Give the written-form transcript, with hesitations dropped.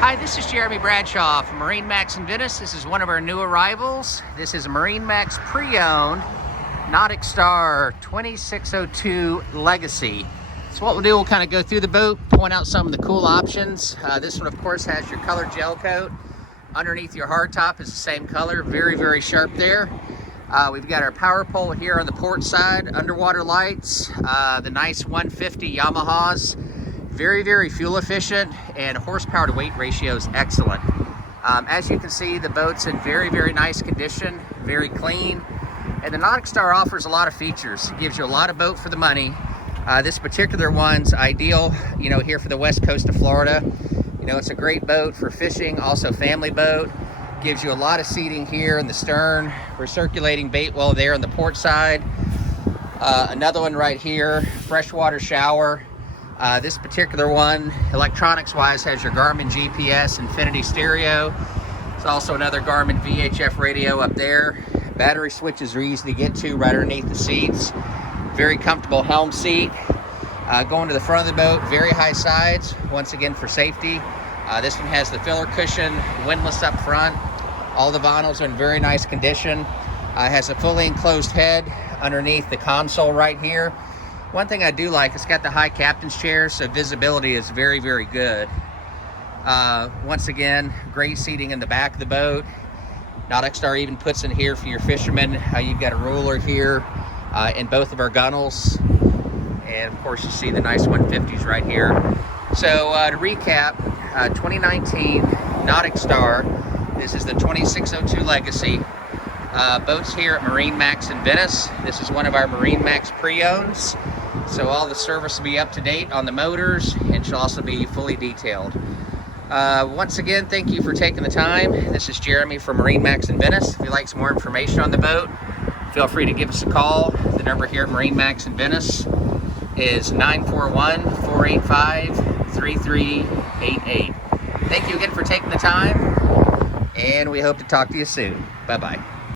Hi, this is Jeremy Bradshaw from MarineMax in Venice. This is one of our new arrivals. This is a MarineMax pre-owned NauticStar 2602 Legacy. So what we'll do, we'll kind of go through the boat, point out some of the cool options. This one, of course, has your colored gel coat. Underneath your hardtop is the same color, very, very sharp there. We've got our power pole here on the port side, underwater lights, the nice 150 Yamahas. Very, very fuel efficient, and horsepower to weight ratio is excellent. As you can see, the boat's in very, very nice condition, very clean. And the NauticStar offers a lot of features. It gives you a lot of boat for the money. This particular one's ideal, here for the west coast of Florida. It's a great boat for fishing, also family boat. Gives you a lot of seating here in the stern. We're circulating baitwell there on the port side. Another one right here, freshwater shower. This particular one, electronics-wise, has your Garmin GPS infinity stereo. It's also another Garmin VHF radio up there. Battery switches are easy to get to right underneath the seats. Very comfortable helm seat. Going to the front of the boat, very high sides, once again for safety. This one has the filler cushion, windlass up front. All the vinyls are in very nice condition. Has a fully enclosed head underneath the console right here. One thing I do like, it's got the high captain's chair, so visibility is very, very good. Once again, great seating in the back of the boat. NauticStar even puts in here for your fishermen. You've got a ruler here in both of our gunnels. And of course, you see the nice 150s right here. So to recap, 2019 NauticStar. This is the 2602 Legacy. Boats here at MarineMax in Venice. This is one of our MarineMax pre-owns. So all the service will be up to date on the motors and should also be fully detailed. Once again, thank you for taking the time. This is Jeremy from MarineMax in Venice. If you'd like some more information on the boat, feel free to give us a call. The number here at MarineMax in Venice is 941-485-3388. Thank you again for taking the time, and we hope to talk to you soon. Bye-bye.